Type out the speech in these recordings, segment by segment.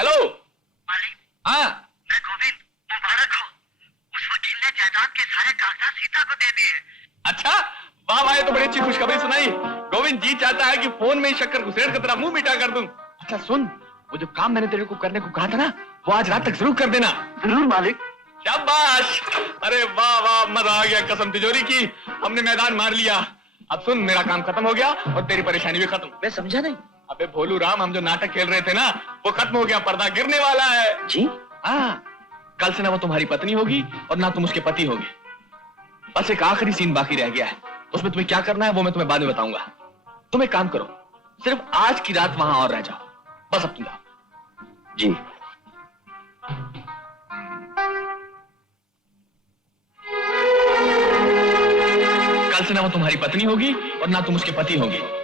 Hello मालिक। हाँ मैं गोविंद, मुबारक हो। उस वकील ने जायदाद के सारे कागजात सीता को दे दिए। अच्छा, वाह वाह, ये तो बड़ी अच्छी खुशखबरी सुनाई। गोविंद जी चाहता है कि फोन में ही शक्कर घुसेड़ कर तेरा मुंह मीठा कर दूं। अच्छा सुन, वो जो काम मैंने तेरे को करने को कहा था ना, वो आज रात तक जरूर कर देना। जरूर मालिक। शाबाश, अरे वाह वाह, मजा आ गया। कसम तिजोरी की, हमने मैदान मार लिया। अब सुन, मेरा काम खत्म हो गया और तेरी परेशानी भी खत्म। मैं समझा नहीं। अबे भोलू राम, हम जो नाटक खेल रहे थे ना, वो खत्म हो गया, पर्दा गिरने वाला है। जी? हाँ, कल से ना वो तुम्हारी पत्नी होगी और ना तुम उसके पति होगे। बस एक आखिरी सीन बाकी रह गया है, उसमें तुम्हें क्या करना है वो मैं तुम्हें बाद में बताऊंगा। तुम एक काम करो, सिर्फ आज की रात वहां और रह जाओ, बस अब तुम जाओ। जी। कल से ना वो तुम्हारी पत्नी होगी और ना तुम उसके पति होगे।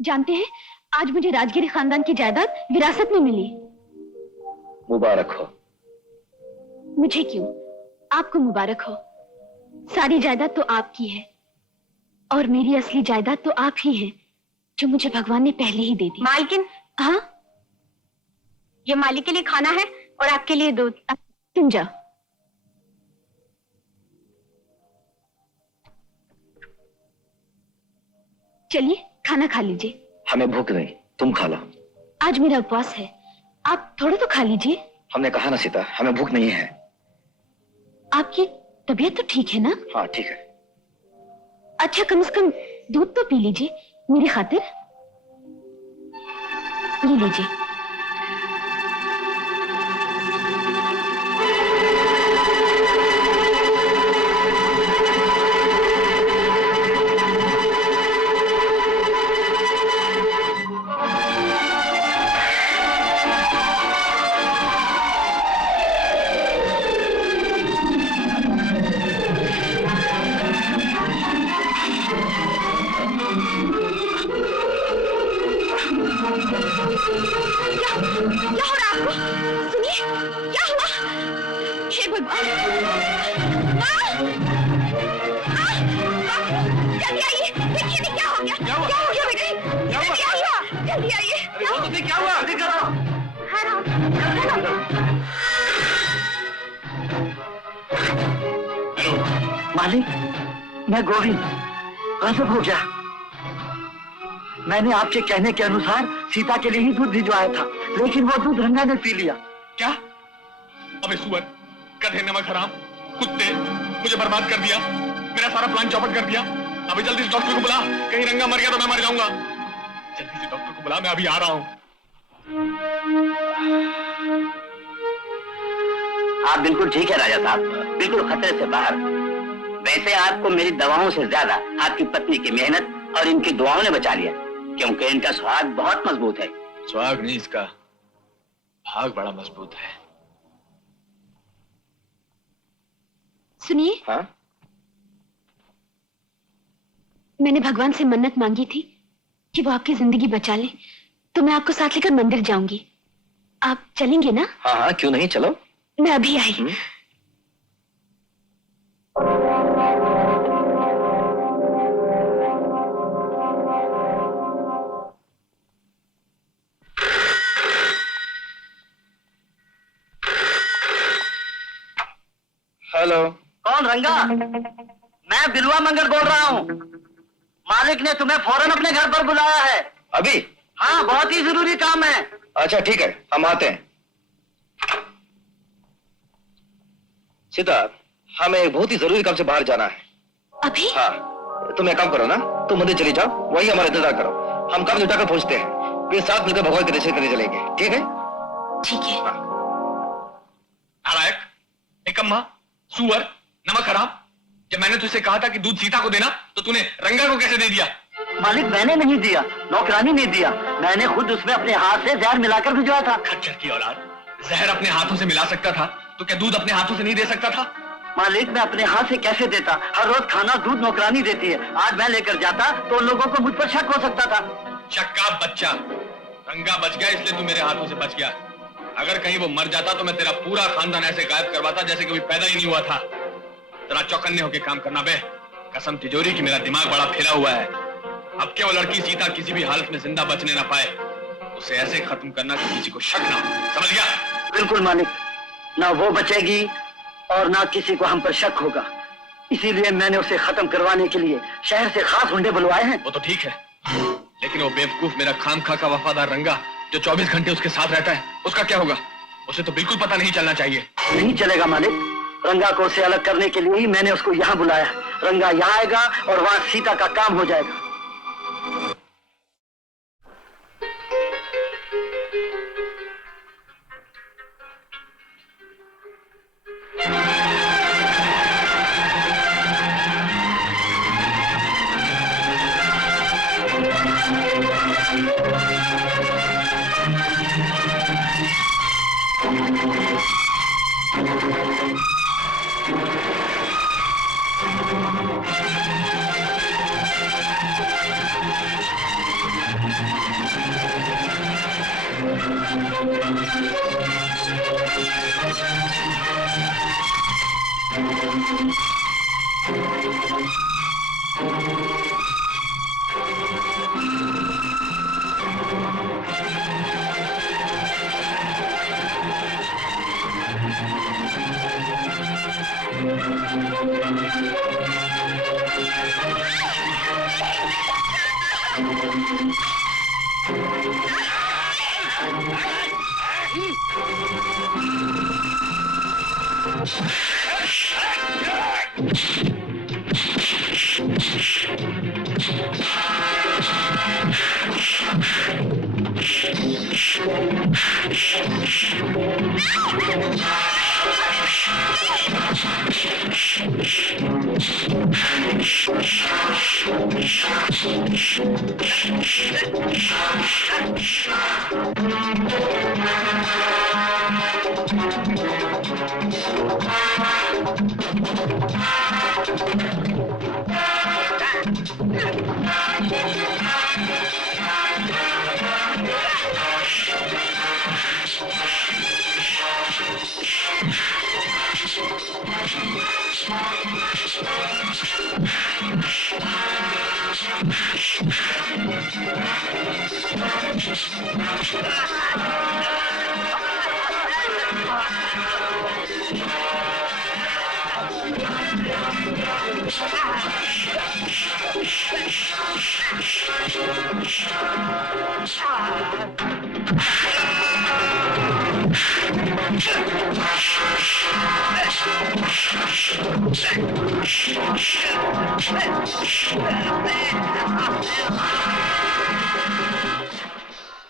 जानते हैं, आज मुझे राजगिरी खानदान की जायदाद विरासत में मिली। मुबारक हो। मुझे क्यों, आपको मुबारक हो। सारी जायदाद तो आपकी है और मेरी असली जायदाद तो आप ही हैं, जो मुझे भगवान ने पहले ही दे दी। मालकिन, हाँ, ये मालिक के लिए खाना है और आपके लिए दूध। तुम जाओ। चलिए खाना खा लीजिए। हमें भूख नहीं, तुम खा लो। आज मेरा उपवास है, आप थोड़ा तो खा लीजिए। हमने कहा ना सीता, हमें भूख नहीं है। आपकी तबीयत तो ठीक है ना? हाँ ठीक है। अच्छा, कम से कम दूध तो पी लीजिए मेरी खातिर। ये लीजिए। क्या हो रहा है आपको? सुनिए, क्या हुआ? हे भगवान! माँ! जल्दी आइए, देखिए नहीं क्या हो गया? क्या हो गया बेटे? जल्दी आइए, जल्दी आइए। क्या हुआ? हेलो मालिक, मैं गोविंद। कैसे भूल गया? मैंने आपके कहने के अनुसार सीता के लिए ही दूध भिजवाया था, लेकिन वो दूध रंगा ने पी लिया। क्या? अबे सुअर, गधे, नमक हराम, कुत्ते, मुझे बर्बाद कर दिया, मेरा सारा प्लान चौपट कर दिया। अभी जल्दी से डॉक्टर को बुला, कहीं रंगा मर गया तो मैं मर जाऊंगा। जल्दी से डॉक्टर को बुला, मैं अभी आ रहा हूं। आप बिल्कुल ठीक है राजा साहब, बिल्कुल खतरे से बाहर। वैसे आपको मेरी दवाओं से ज्यादा आपकी पत्नी की मेहनत और इनकी दुआओं ने बचा लिया, क्योंकि इनका सुहाग बहुत मजबूत है। सुहाग नहीं, इसका भाग बड़ा मजबूत है। सुनिए, हाँ? मैंने भगवान से मन्नत मांगी थी कि वो आपकी जिंदगी बचा ले, तो मैं आपको साथ लेकर मंदिर जाऊंगी। आप चलेंगे ना? हाँ हाँ, क्यों नहीं, चलो। मैं अभी आई। हेलो। कौन? रंगा? मैं बिलवा मंगल बोल रहा हूँ। मालिक ने तुम्हें फौरन अपने घर पर बुलाया है। अभी? हाँ, बहुत ही जरूरी काम है। अच्छा ठीक है, हम आते हैं। सीता, हमें एक बहुत ही जरूरी काम से बाहर जाना है। अभी? हाँ, तुम एक काम करो ना, तुम मंदिर चली जाओ, वही हमारा इंतजार करो। हम काम निपटा कर पहुंचते हैं, फिर साथ मिलकर भगवान के दर्शन करने चलेंगे। ठीक है? ठीक है। हाँ। नालायक, निकम्मा, सुअर, नमक हराम। जब मैंने तुझसे कहा था कि दूध सीता को देना तो तूने रंगा को कैसे दे दिया? मालिक मैंने नहीं दिया, नौकरानी ने दिया। मैंने खुद उसमें अपने हाथ से जहर मिलाकर भिजवाया था। खच्चर की औलाद, जहर अपने हाथों से मिला सकता था तो क्या दूध अपने हाथों से नहीं दे सकता था? मालिक मैं अपने हाथ से कैसे देता? हर रोज खाना दूध नौकरानी देती है। आज मैं लेकर जाता तो उन लोगों को मुझ पर शक हो सकता था। शक्का बच्चा, रंगा बच गया इसलिए तू मेरे हाथों से बच गया। अगर कहीं वो मर जाता तो मैं तेरा पूरा खानदान ऐसे गायब करवाता जैसे कभी पैदा ही नहीं हुआ था। तेरा चौकन्ने होके काम करना बे। कसम तिजोरी की मेरा दिमाग बड़ा फिरा हुआ है। अब क्या वो लड़की सीता किसी भी हालत में जिंदा बचने ना पाए, उसे ऐसे खत्म करना कि किसी को शक ना हो। समझ गया? बिल्कुल मालिक, ना वो बचेगी और ना किसी को हम पर शक होगा। इसीलिए मैंने उसे खत्म करवाने के लिए शहर से खास गुंडे बुलवाए हैं। वो तो ठीक है, लेकिन वो बेवकूफ मेरा खामखा का वफादार रंगा जो 24 घंटे उसके साथ रहता है, उसका क्या होगा? उसे तो बिल्कुल पता नहीं चलना चाहिए। नहीं चलेगा मालिक, रंगा को उससे अलग करने के लिए ही मैंने उसको यहाँ बुलाया। रंगा यहाँ आएगा और वहाँ सीता का काम हो जाएगा।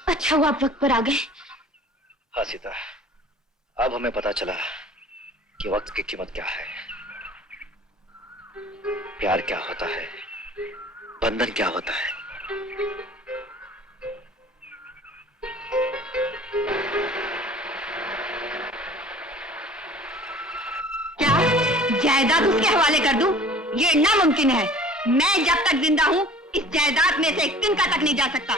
अच्छा हुआ आप वक्त पर आ गए। हाँ सीता, अब हमें पता चला कि वक्त की कीमत क्या है, प्यार क्या होता है, बंधन क्या होता है। क्या जायदाद उसके हवाले कर दूं? ये नामुमकिन है। मैं जब तक जिंदा हूँ इस जायदाद में से एक तिनका तक नहीं जा सकता।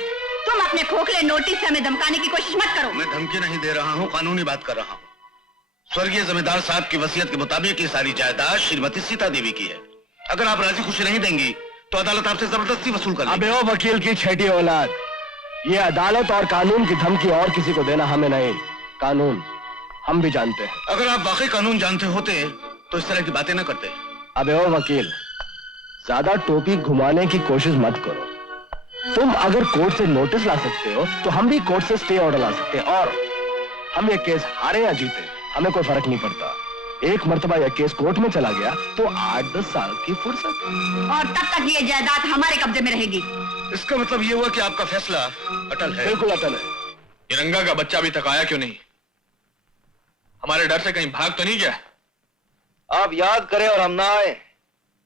तुम अपने खोखले नोटिस से हमें धमकाने की कोशिश मत करो। मैं धमकी नहीं दे रहा हूँ, कानूनी बात कर रहा हूँ। स्वर्गीय जमींदार साहब की वसीयत के मुताबिक ये सारी जायदाद श्रीमती सीता देवी की है। अगर आप राजी खुशी नहीं देंगी तो अदालत आपसे जबरदस्ती वसूल कर लेगी। अबे ओ वकील की छठी औलाद, ये अदालत और कानून की धमकी और किसी को देना हमें नहीं, कानून हम भी जानते हैं। अगर आप वाकई कानून जानते होते तो इस तरह की बातें न करते। अबे ओ वकील, ज्यादा टोपी घुमाने की कोशिश मत करो। तुम अगर कोर्ट से नोटिस ला सकते हो तो हम भी कोर्ट से स्टे ऑर्डर ला सकते हैं, और हम ये केस हारे या जीते हमें कोई फर्क नहीं पड़ता। एक मर्तबा यह केस कोर्ट में चला गया तो 8-10 साल की फुर्सत, और तब तक ये जायदाद हमारे कब्जे में रहेगी। इसका मतलब ये हुआ कि आपका फैसला अटल है। बिल्कुल अटल है। ये रंगा का बच्चा अभी तक आया क्यों नहीं? हमारे डर से कहीं भाग तो नहीं गया? आप याद करें और हम ना आए,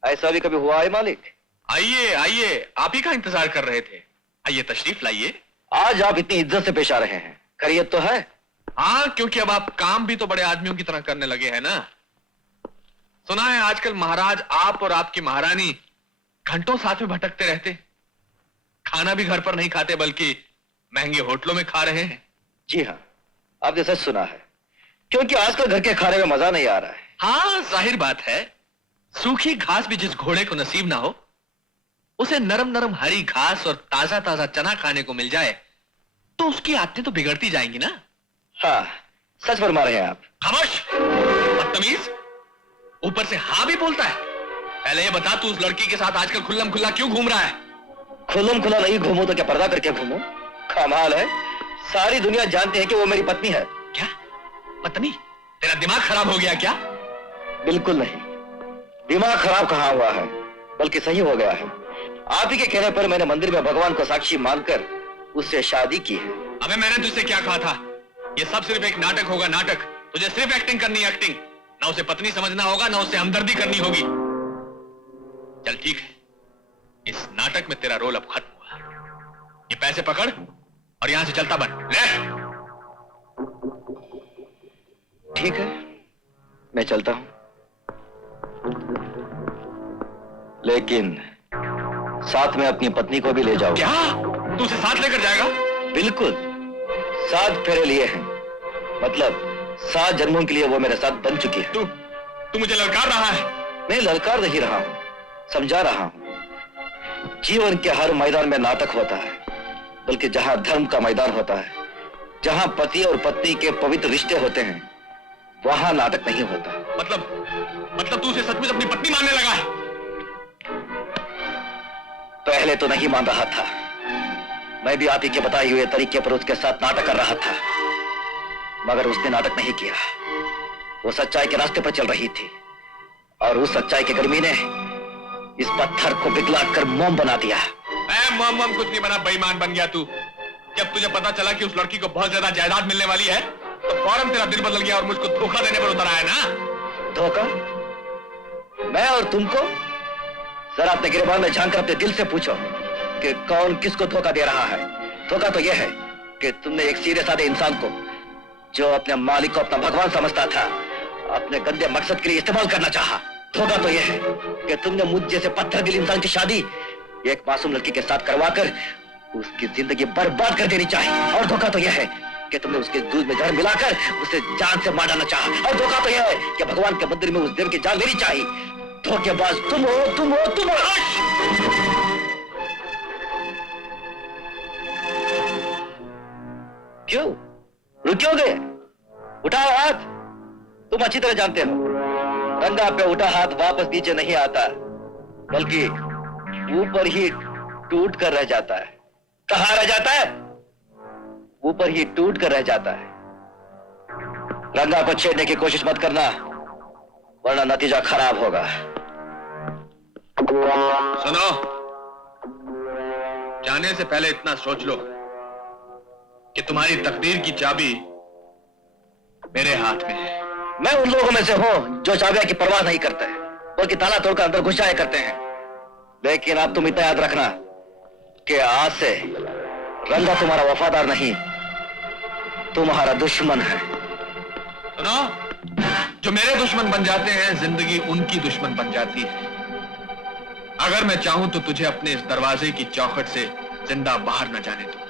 ऐसा भी कभी हुआ है मालिक? आइए आइए, आप ही का इंतजार कर रहे थे। आइए तशरीफ लाइए। आज आप इतनी इज्जत से पेश आ रहे हैं, खैरियत तो है? हाँ, क्योंकि अब आप काम भी तो बड़े आदमियों की तरह करने लगे हैं ना। सुना है आजकल महाराज आप और आपकी महारानी घंटों साथ में भटकते रहते, खाना भी घर पर नहीं खाते बल्कि महंगे होटलों में खा रहे हैं। जी हाँ, आपने सच सुना है, क्योंकि आजकल घर के खाने में मजा नहीं आ रहा है। हाँ, जाहिर बात है, सूखी घास भी जिस घोड़े को नसीब ना हो, उसे नरम नरम हरी घास और ताजा ताजा चना खाने को मिल जाए तो उसकी आदतें तो बिगड़ती जाएंगी ना। हाँ, सच फरमा रहे हैं आप। खामोश, बदतमीज, ऊपर से हाँ भी बोलता है। पहले ये बता, तू उस लड़की के साथ आजकल खुल्लम खुल्ला क्यों घूम रहा है? खुल्लम खुला नहीं घूमो तो क्या पर्दा करके घूमो? कमाल है, सारी दुनिया जानती है कि वो मेरी पत्नी है। क्या पत्नी? तेरा दिमाग खराब हो गया क्या? बिल्कुल नहीं, दिमाग खराब कहाँ हुआ है, बल्कि सही हो गया है। आप ही के कहने पर मैंने मंदिर में भगवान को साक्षी मानकर उससे शादी की है। अबे मैंने तुझसे क्या कहा था? ये सब सिर्फ एक नाटक होगा, नाटक। तुझे सिर्फ एक्टिंग करनी है, एक्टिंग। ना उसे पत्नी समझना होगा, ना उससे हमदर्दी करनी होगी। चल ठीक है, इस नाटक में तेरा रोल अब खत्म हुआ। ये पैसे पकड़ और यहां से चलता बन। ले। ठीक है, मैं चलता हूं, लेकिन साथ में अपनी पत्नी को भी ले जाओ। क्या तू उसे साथ लेकर जाएगा? बिल्कुल, 7 फेरे लिए हैं, मतलब 7 जन्मों के लिए वो मेरे साथ बन चुकी है। तू मुझे ललकार रहा है? मैं ललकार नहीं रहा हूं, समझा रहा हूं। जीवन के हर मैदान में नाटक होता है, बल्कि जहां धर्म का मैदान होता है, जहां पति और पत्नी के पवित्र रिश्ते होते हैं, वहां नाटक नहीं होता। मतलब तू उसे सचमुच अपनी पत्नी मानने लगा है? पहले तो नहीं मान रहा था, मैं भी आप ही के बताए हुए तरीके पर उसके साथ नाटक कर रहा था, मगर उसने नाटक नहीं किया। वो सच्चाई के रास्ते पर चल रही थी और उस सच्चाई की गर्मी ने इस पत्थर को पिघलाकर मोम बना दिया। मोम कुछ नहीं बना, बेईमान बन गया तू। जब तुझे पता चला कि उस लड़की को बहुत ज्यादा जायदाद मिलने वाली है तो फौरन तेरा दिल बदल गया और मुझको धोखा देने पर उतर आया ना। धोखा? मैं और तुमको? जरा अपने गिरबान में झांककर अपने दिल से पूछो कि कौन किसको धोखा दे रहा है। धोखा तो यह है कि तुमने एक सीधे साधे इंसान को, जो अपने मालिक को अपना भगवान समझता था, अपने गंदे मकसद के लिए इस्तेमाल करना चाहा। धोखा तो यह है कि तुमने मुझ जैसे पत्थर दिल इंसान की शादी एक मासूम लड़की के साथ करवाकर उसकी जिंदगी बर्बाद कर देनी चाहिए। और धोखा तो यह है कि तुमने उसके दूध में जहर मिलाकर उसे जान से मार डालना चाहा। और धोखा तो यह है कि भगवान के मंदिर में उस देव की जान लेनी चाहिए। धोखेबाज तुम हो, तुम हो, तुम हो। क्यों रुकोगे? उठाओ हाथ। तुम अच्छी तरह जानते हो, रंगा पे उठा हाथ वापस नीचे नहीं आता, बल्कि ऊपर ही टूट कर रह जाता है। कहाँ रह जाता है? ऊपर ही टूट कर रह जाता है। रंगा को छेड़ने की कोशिश मत करना, वरना नतीजा खराब होगा। सुनो, जाने से पहले इतना सोच लो कि तुम्हारी तकदीर की चाबी मेरे हाथ में है। मैं उन लोगों में से हूं जो चाबियां की परवाह नहीं करते, बल्कि ताला तोड़कर अंदर घुस जाया करते हैं। लेकिन अब तुम इतना याद रखना कि आज से रंगा तुम्हारा वफादार नहीं, तुम्हारा दुश्मन है। सुनो, जो मेरे दुश्मन बन जाते हैं, जिंदगी उनकी दुश्मन बन जाती है। अगर मैं चाहूं तो तुझे अपने इस दरवाजे की चौखट से जिंदा बाहर न जाने दूं।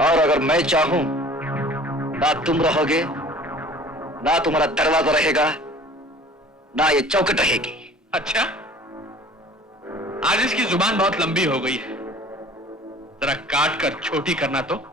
और अगर मैं चाहूं, ना तुम रहोगे, ना तुम्हारा दरवाजा रहेगा, ना ये चौखट रहेगी। अच्छा, आज इसकी जुबान बहुत लंबी हो गई है, जरा काट कर छोटी करना तो।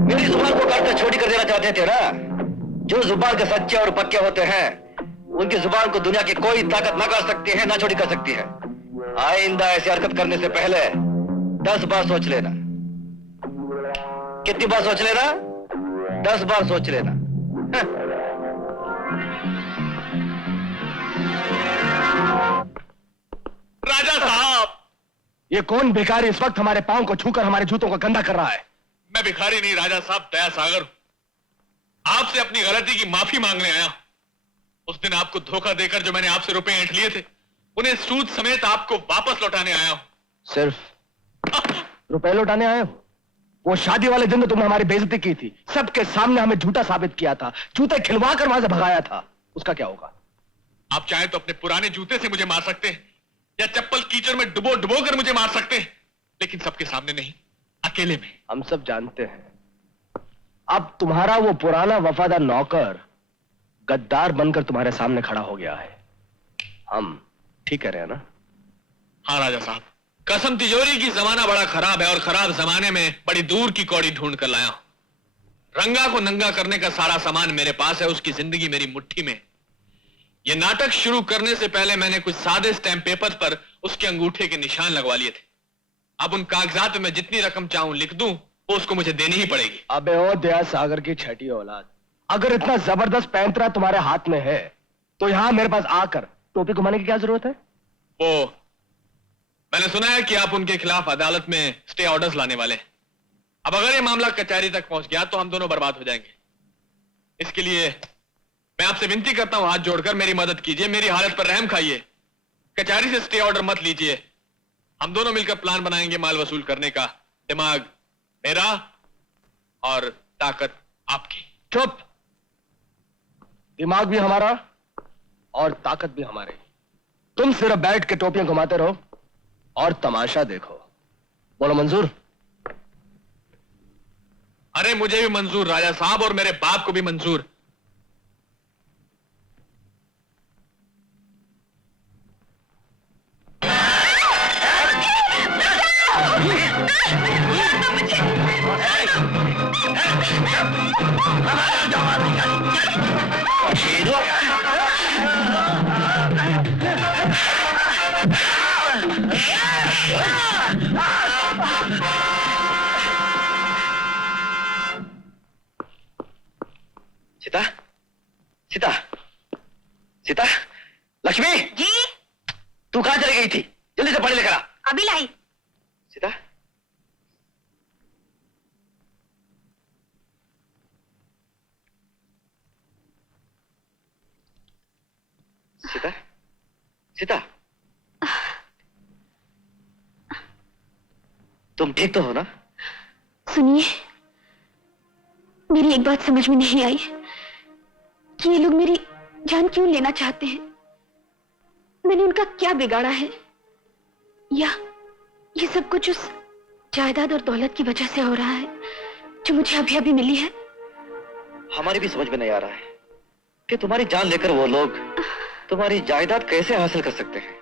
मेरी जुबान को काटकर छोटी कर देना चाहते थे ना? जो जुबान के सच्चे और पक्के होते हैं उनकी जुबान को दुनिया की कोई ताकत ना काट सकती है, ना छोटी कर सकती है। आइंदा ऐसी हरकत करने से पहले 10 बार सोच लेना। कितनी बार सोच लेना? 10 बार सोच लेना। राजा साहब, ये कौन भिखारी इस वक्त हमारे पांव को छूकर हमारे जूतों को गंदा कर रहा है? मैं भिखारी नहीं राजा साहब, दया सागर हूं। आपसे अपनी गलती की माफी मांगने आया। उस दिन आपको धोखा देकर जो मैंने आपसे रुपए ऐंठ लिए थे, उन्हें सूद समेत आपको वापस लौटाने आया हूं। सिर्फ रुपए लौटाने आए हो? वो शादी वाले दिन तो तुमने हमारी बेइज्जती की थी, सबके सामने हमें झूठा साबित किया था, जूते खिलवा कर वहां से भगाया था। उसका क्या होगा? आप चाहे तो अपने पुराने जूते से मुझे मार सकते हैं, या चप्पल कीचड़ में डुबो डुबो कर मुझे मार सकते हैं, लेकिन सबके सामने नहीं, अकेले में। हम सब जानते हैं अब तुम्हारा वो पुराना वफादार नौकर गद्दार बनकर तुम्हारे सामने खड़ा हो गया है। हम ठीक कह रहे हैं ना? हाँ राजा साहब, कसम तिजोरी की जमाना बड़ा खराब है, और खराब जमाने में बड़ी दूर की कौड़ी ढूंढ कर लाया हूं। रंगा को नंगा करने का सारा सामान मेरे पास है, उसकी जिंदगी मेरी मुट्ठी में। यह नाटक शुरू करने से पहले मैंने कुछ सादे स्टैम्प पेपर पर उसके अंगूठे के निशान लगवा लिए थे। अब उन कागजात में जितनी रकम चाहूं लिख दूं, वो उसको मुझे देनी ही पड़ेगी। अबे ओ दया सागर की छठी औलाद, अगर इतना जबरदस्त पैंतरा तुम्हारे हाथ में है तो यहां मेरे पास आकर टोपी घुमाने की क्या जरूरत है? वो मैंने सुना है कि आप उनके खिलाफ अदालत में स्टे ऑर्डर्स लाने वाले हैं। अब अगर ये मामला कचहरी तक पहुंच गया तो हम दोनों बर्बाद हो जाएंगे। इसके लिए मैं आपसे विनती करता हूं, हाथ जोड़कर मेरी मदद कीजिए, मेरी हालत पर रहम खाइए। कचहरी से स्टे ऑर्डर मत लीजिए। हम दोनों मिलकर प्लान बनाएंगे माल वसूल करने का। दिमाग मेरा और ताकत आपकी। चुप! दिमाग भी हमारा और ताकत भी हमारी। तुम सिर्फ बैठ के टोपियां घुमाते रहो और तमाशा देखो। बोलो मंजूर? अरे मुझे भी मंजूर राजा साहब, और मेरे बाप को भी मंजूर। सीता, सीता, सीता, लक्ष्मी जी तू कहां चली गई थी? जल्दी से पानी लेकर आ। अभी लाई। सीता, सीता, सीता, तुम ठीक तो हो ना? सुनिए, मेरी एक बात समझ में नहीं आई कि ये लोग मेरी जान क्यों लेना चाहते हैं। मैंने उनका क्या बिगाड़ा है, या ये सब कुछ उस जायदाद और दौलत की वजह से हो रहा है जो मुझे अभी अभी मिली है। हमारी भी समझ में नहीं आ रहा है कि तुम्हारी जान लेकर वो लोग तुम्हारी जायदाद कैसे हासिल कर सकते हैं।